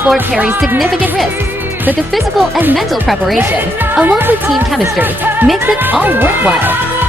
sport carries significant risks, but the physical and mental preparation, along with team chemistry, makes it all worthwhile.